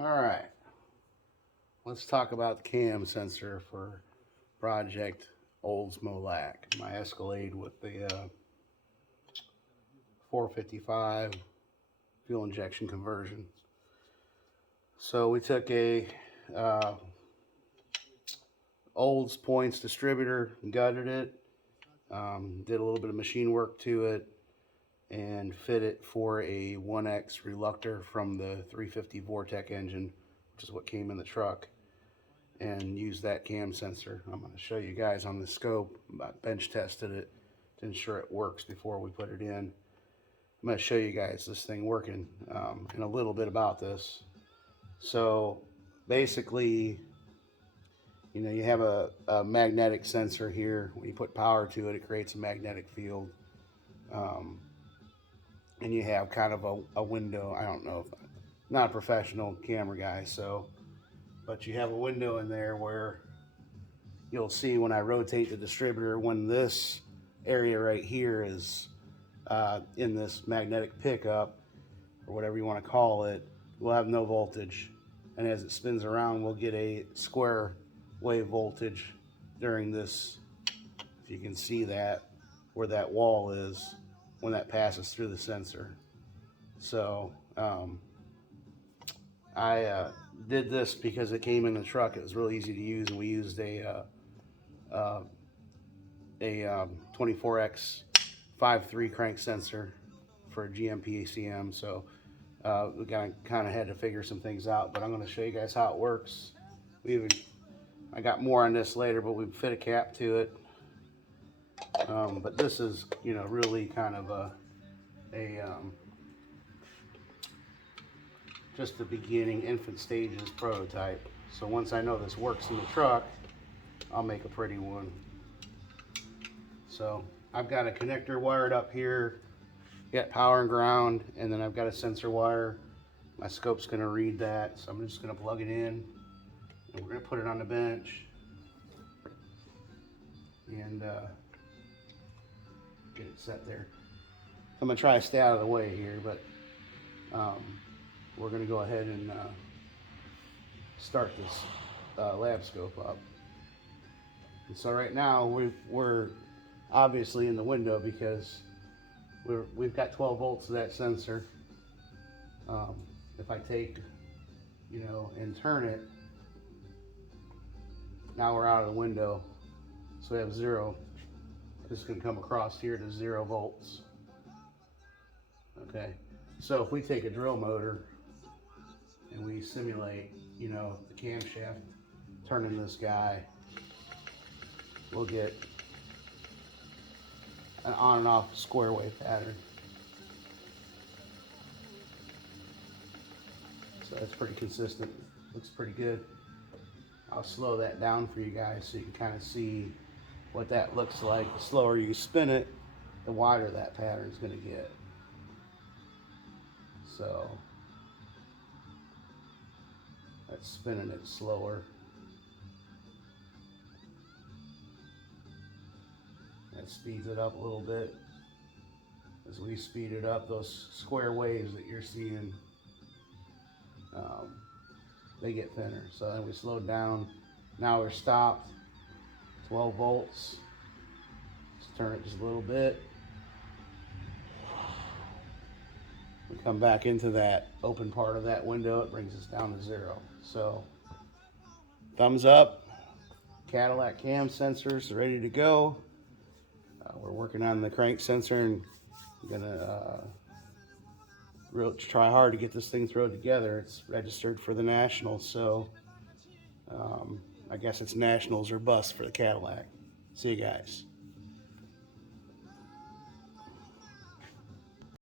Alright, let's talk about the cam sensor for Project Oldsmobile. My Escalade with the 455 fuel injection conversion. So we took a Olds points distributor, gutted it, did a little bit of machine work to it, and fit it for a 1X reluctor from the 350 Vortec engine, which is what came in the truck, and used that cam sensor. I'm going to show you guys on the scope. I bench tested it to ensure it works before we put it in. I'm going to show you guys this thing working and a little bit about this. So basically, you know, you have a magnetic sensor here. When you put power to it, it creates a magnetic field. And you have kind of a window. I don't know, if I'm not a professional camera guy, so, but you have a window in there where you'll see when I rotate the distributor, when this area right here is in this magnetic pickup, or whatever you want to call it, we'll have no voltage. And as it spins around, we'll get a square wave voltage during this, if you can see that, where that wall is, when that passes through the sensor. So I did this because it came in the truck. It was really easy to use, and we used a 24X 5.3 crank sensor for a GMP ACM. So we kind of had to figure some things out, but I'm going to show you guys how it works. I got more on this later, but we fit a cap to it. But this is, you know, really kind of just the beginning, infant stages prototype. So once I know this works in the truck, I'll make a pretty one. So I've got a connector wired up here, got power and ground, and then I've got a sensor wire. My scope's going to read that, so I'm just going to plug it in, and we're going to put it on the bench and get it set there. I'm going to try to stay out of the way here, but we're going to go ahead and start this lab scope up. And so right now we're obviously in the window because we've got 12 volts of that sensor. If I take, you know, and turn it, now we're out of the window, so we have zero. This is going to come across here to 0 volts. Okay, so if we take a drill motor and we simulate, you know, the camshaft turning this guy, we'll get an on and off square wave pattern. So that's pretty consistent. Looks pretty good. I'll slow that down for you guys so you can kind of see what that looks like. The slower you spin it, the wider that pattern is going to get. So that's spinning it slower. That speeds it up a little bit. As we speed it up, those square waves that you're seeing, they get thinner. So then we slowed down. Now we're stopped. 12 volts. Let's turn it just a little bit. We come back into that open part of that window. It brings us down to 0. So thumbs up. Cadillac cam sensors ready to go. We're working on the crank sensor, and I'm gonna really try hard to get this thing thrown together. It's registered for the Nationals, so I guess it's Nationals or bust for the Cadillac. See you guys.